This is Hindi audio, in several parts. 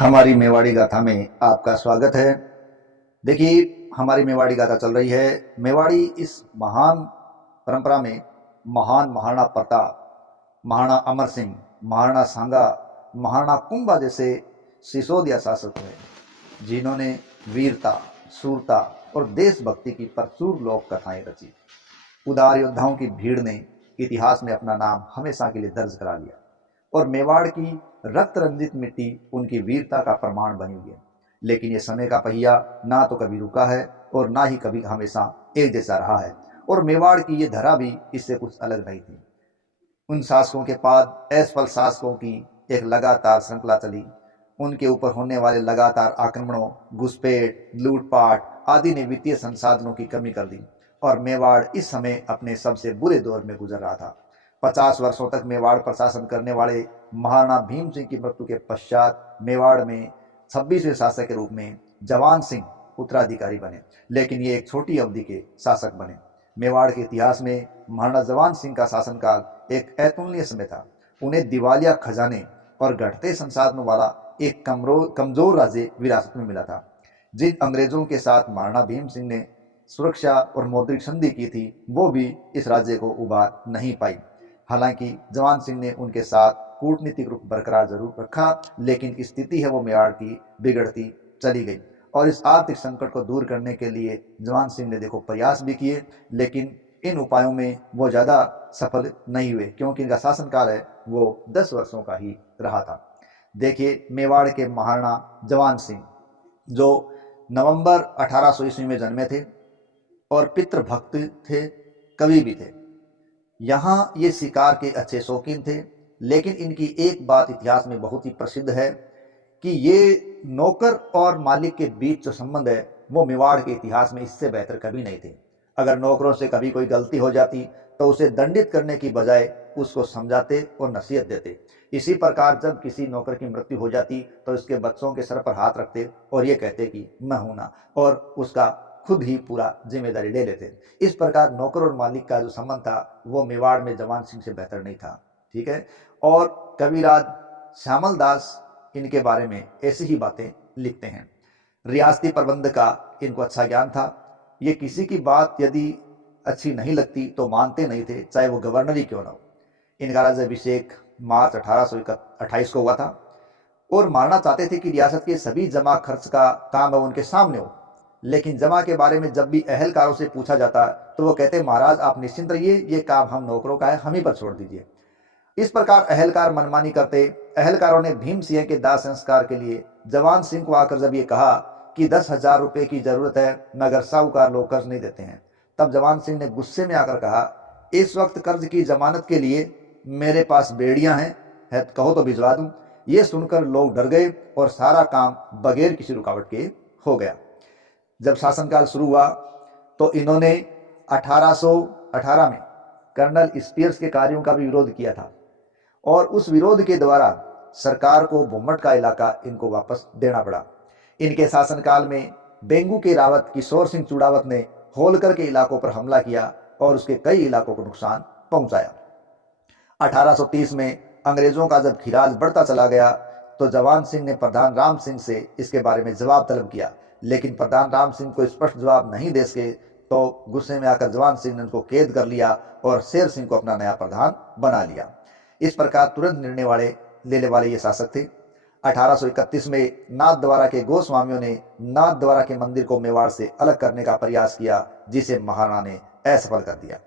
हमारी मेवाड़ी गाथा में आपका स्वागत है। देखिए, हमारी मेवाड़ी गाथा चल रही है। मेवाड़ी इस महान परंपरा में महान महाराणा प्रताप, महाराणा अमर सिंह, महाराणा सांगा, महाराणा कुंभा जैसे सिसोदिया शासक हुए जिन्होंने वीरता, शूरता और देशभक्ति की प्रचुर लोक कथाएं रची। उदार योद्धाओं की भीड़ ने इतिहास में अपना नाम हमेशा के लिए दर्ज करा लिया और मेवाड़ की रक्त रंजित मिट्टी उनकी वीरता का प्रमाण बनी हुई है। लेकिन ये समय का पहिया ना तो कभी रुका है और ना ही कभी हमेशा एक जैसा रहा है, और मेवाड़ की ये धरा भी इससे कुछ अलग नहीं थी। उन शासकों के बाद असफल शासकों की एक लगातार श्रृंखला चली। उनके ऊपर होने वाले लगातार आक्रमणों, घुसपैठ, लूटपाट आदि ने वित्तीय संसाधनों की कमी कर दी और मेवाड़ इस समय अपने सबसे बुरे दौर में गुजर रहा था। 50 वर्षों तक मेवाड़ पर शासन करने वाले महाराणा भीम सिंह की मृत्यु के पश्चात मेवाड़ में 26वें शासक के रूप में जवान सिंह उत्तराधिकारी बने, लेकिन ये एक छोटी अवधि के शासक बने। मेवाड़ के इतिहास में महाराणा जवान सिंह का शासनकाल एक अतुलनीय समय था। उन्हें दिवालिया खजाने और घटते संसाधनों वाला एक कमजोर राज्य विरासत में मिला था। जिन अंग्रेजों के साथ महाराणा भीम सिंह ने सुरक्षा और मौद्रिक संधि की थी, वो भी इस राज्य को उबार नहीं पाई। हालांकि जवान सिंह ने उनके साथ कूटनीतिक रूप बरकरार जरूर रखा, लेकिन स्थिति है वो मेवाड़ की बिगड़ती चली गई। और इस आर्थिक संकट को दूर करने के लिए जवान सिंह ने देखो प्रयास भी किए, लेकिन इन उपायों में वो ज़्यादा सफल नहीं हुए, क्योंकि इनका शासनकाल है वो 10 वर्षों का ही रहा था। देखिए, मेवाड़ के महाराणा जवान सिंह जो नवंबर 1800 ईस्वी में जन्मे थे और पितृभक्त थे, कवि भी थे। यहाँ ये शिकार के अच्छे शौकीन थे, लेकिन इनकी एक बात इतिहास में बहुत ही प्रसिद्ध है कि ये नौकर और मालिक के बीच जो संबंध है वो मेवाड़ के इतिहास में इससे बेहतर कभी नहीं थे। अगर नौकरों से कभी कोई गलती हो जाती तो उसे दंडित करने की बजाय उसको समझाते और नसीहत देते। इसी प्रकार जब किसी नौकर की मृत्यु हो जाती तो उसके बच्चों के सर पर हाथ रखते और ये कहते कि मैं हूं ना, और उसका खुद ही पूरा जिम्मेदारी ले लेते। इस प्रकार नौकर और मालिक का जो संबंध था वो मेवाड़ में जवान सिंह से बेहतर नहीं था। ठीक है। और कविराज श्यामल दास इनके बारे में ऐसी ही बातें लिखते हैं। रियासती प्रबंध का इनको अच्छा ज्ञान था। ये किसी की बात यदि अच्छी नहीं लगती तो मानते नहीं थे, चाहे वो गवर्नर ही क्यों ना हो। इनका राज्याभिषेक मार्च 1828 को हुआ था और मानना चाहते थे कि रियासत के सभी जमा खर्च का काम है उनके सामने हो। लेकिन जमा के बारे में जब भी अहलकारों से पूछा जाता तो वो कहते, महाराज आप निश्चिंत रहिए, ये काम हम नौकरों का है, हम ही पर छोड़ दीजिए। इस प्रकार अहलकार मनमानी करते। अहलकारों ने भीम सिंह के दाह संस्कार के लिए जवान सिंह को आकर जब ये कहा कि 10,000 रुपए की जरूरत है, मगर साहूकार लोग कर्ज नहीं देते हैं, तब जवान सिंह ने गुस्से में आकर कहा, इस वक्त कर्ज की जमानत के लिए मेरे पास बेड़ियां हैं, है कहो तो भिजवा दूं। ये सुनकर लोग डर गए और सारा काम बगैर किसी रुकावट के हो गया। जब शासनकाल शुरू हुआ तो इन्होंने 1818 में कर्नल स्पीयर्स के कार्यों का भी विरोध किया था और उस विरोध के द्वारा सरकार को भूमट का इलाका इनको वापस देना पड़ा। इनके शासनकाल में बेंगू के रावत किशोर सिंह चूड़ावत ने होलकर के इलाकों पर हमला किया और उसके कई इलाकों को नुकसान पहुंचाया। 1830 में अंग्रेजों का जब खिराज बढ़ता चला गया तो जवान सिंह ने प्रधान राम सिंह से इसके बारे में जवाब तलब किया, लेकिन प्रधान राम सिंह को स्पष्ट जवाब नहीं दे सके तो गुस्से में आकर जवान सिंह ने उनको कैद कर लिया और शेर सिंह को अपना नया प्रधान बना लिया। इस प्रकार तुरंत निर्णय लेने वाले ये शासक थे। 1831 में नाथद्वारा के गोस्वामियों ने नाथद्वारा के मंदिर को मेवाड़ से अलग करने का प्रयास किया, जिसे महाराणा ने असफल कर दिया।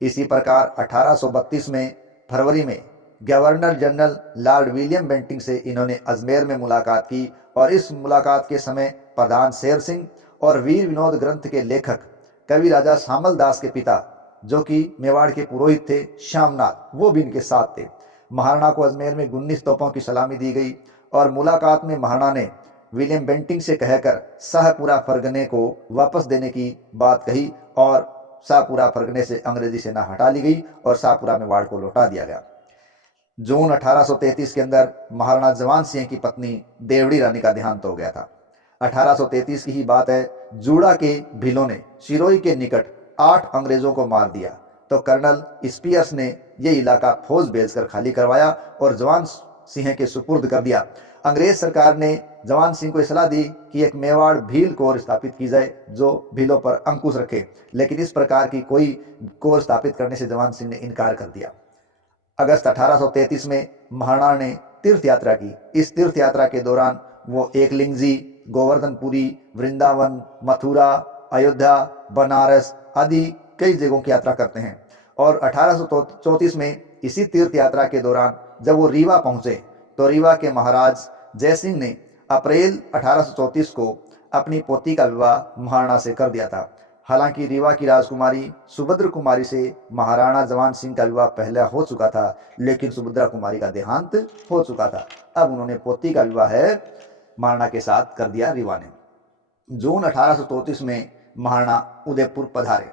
इसी प्रकार 1832 में फरवरी में governor general lord William Bentinck से इन्होंने अजमेर में मुलाकात की और इस मुलाकात के समय प्रधान शेर सिंह और वीर विनोद ग्रंथ के लेखक कवि राजा श्यामल दास के पिता, जो कि मेवाड़ के पुरोहित थे, श्यामनाथ, वो भी इनके साथ थे। महाराणा को अजमेर में 19 तोपों की सलामी दी गई और मुलाकात में महाराणा ने विलियम बेंटिंग से कहकर शाहपुरा फरगने को वापस देने की बात कही और शाहपुरा फरगने से अंग्रेजी सेना हटा ली गई और शाहपुरा मेवाड़ को लौटा दिया गया। जून 1833 के अंदर महाराणा जवान सिंह की पत्नी देवड़ी रानी का देहांत हो गया था। 1833 की ही बात है, जूड़ा के भीलों ने सिरोही के निकट 8 अंग्रेजों को मार दिया तो कर्नल स्पीयर्स ने यह इलाका फौज भेजकर खाली करवाया और जवान सिंह के सुपुर्द कर दिया। अंग्रेज सरकार ने जवान सिंह को सलाह दी कि एक मेवाड़ भील कोर स्थापित की जाए जो भीलों पर अंकुश रखे, लेकिन इस प्रकार की कोई कोर स्थापित करने से जवान सिंह ने इनकार कर दिया। अगस्त 1833 में महाराणा ने तीर्थ यात्रा की। इस तीर्थ यात्रा के दौरान वो एकलिंगजी, गोवर्धनपुरी, वृंदावन, मथुरा, अयोध्या, बनारस आदि कई जगहों की यात्रा करते हैं। और 1834 में इसी तीर्थ यात्रा के दौरान जब वो रीवा पहुंचे तो रीवा के महाराज जयसिंह ने अप्रैल 1834 को अपनी पोती का विवाह महाराणा से कर दिया था। हालांकि रीवा की राजकुमारी सुभद्र कुमारी से महाराणा जवान सिंह का विवाह पहले हो चुका था, लेकिन सुभद्रा कुमारी का देहांत हो चुका था। अब उन्होंने पोती का विवाह है महाराणा के साथ कर दिया रीवा ने। जून 1834 में महाराणा उदयपुर पधारे।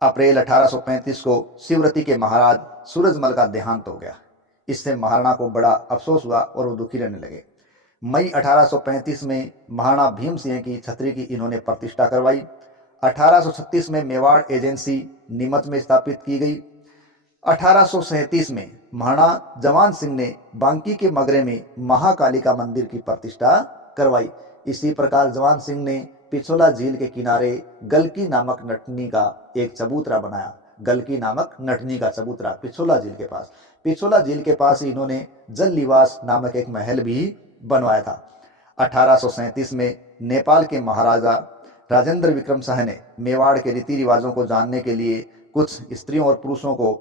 अप्रैल 1835 को शिवरती के महाराज सूरजमल का देहांत हो गया। इससे महाराणा को बड़ा अफसोस हुआ और वो दुखी रहने लगे। मई 1835 में महाराणा भीम सिंह की छतरी की इन्होंने प्रतिष्ठा करवाई। 1836 में मेवाड़ एजेंसी नीमच में स्थापित की गई। 1837 में महाराणा जवान सिंह ने बांकी के मगरे में महाकालिका मंदिर की प्रतिष्ठा करवाई। इसी प्रकार जवान सिंह ने पिछोला झील के किनारे गलकी नामक नटनी का एक चबूतरा बनाया। गलकी नामक नटनी का चबूतरा पिछोला झील के पास। पिछोला झील के पास ही इन्होंने जल निवास नामक एक महल भी बनवाया था। 1837 में नेपाल के महाराजा राजेंद्र विक्रम शाह ने मेवाड़ के रीति रिवाजों को जानने के लिए कुछ स्त्रियों और पुरुषों को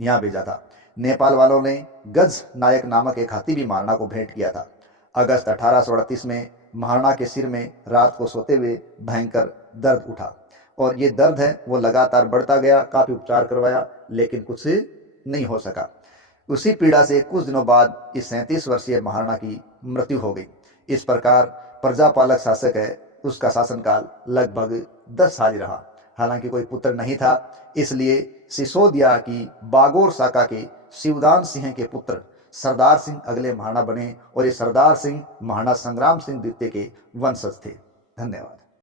यहाँ भेजा था। नेपाल वालों ने गज नायक नामक एक हाथी भी महाराणा को भेंट किया था। अगस्त 1838 में महाराणा के सिर में रात को सोते हुए भयंकर दर्द उठा और ये दर्द है वो लगातार बढ़ता गया। काफ़ी उपचार करवाया लेकिन कुछ नहीं हो सका। उसी पीड़ा से कुछ दिनों बाद इस 37 वर्षीय महाराणा की मृत्यु हो गई। इस प्रकार प्रजापालक शासक है उसका शासनकाल लगभग 10 साल रहा। हालांकि कोई पुत्र नहीं था, इसलिए सिसोदिया की बागोर शाखा के शिवदान सिंह के पुत्र सरदार सिंह अगले महाराणा बने और ये सरदार सिंह महाराणा संग्राम सिंह द्वितीय के वंशज थे। धन्यवाद।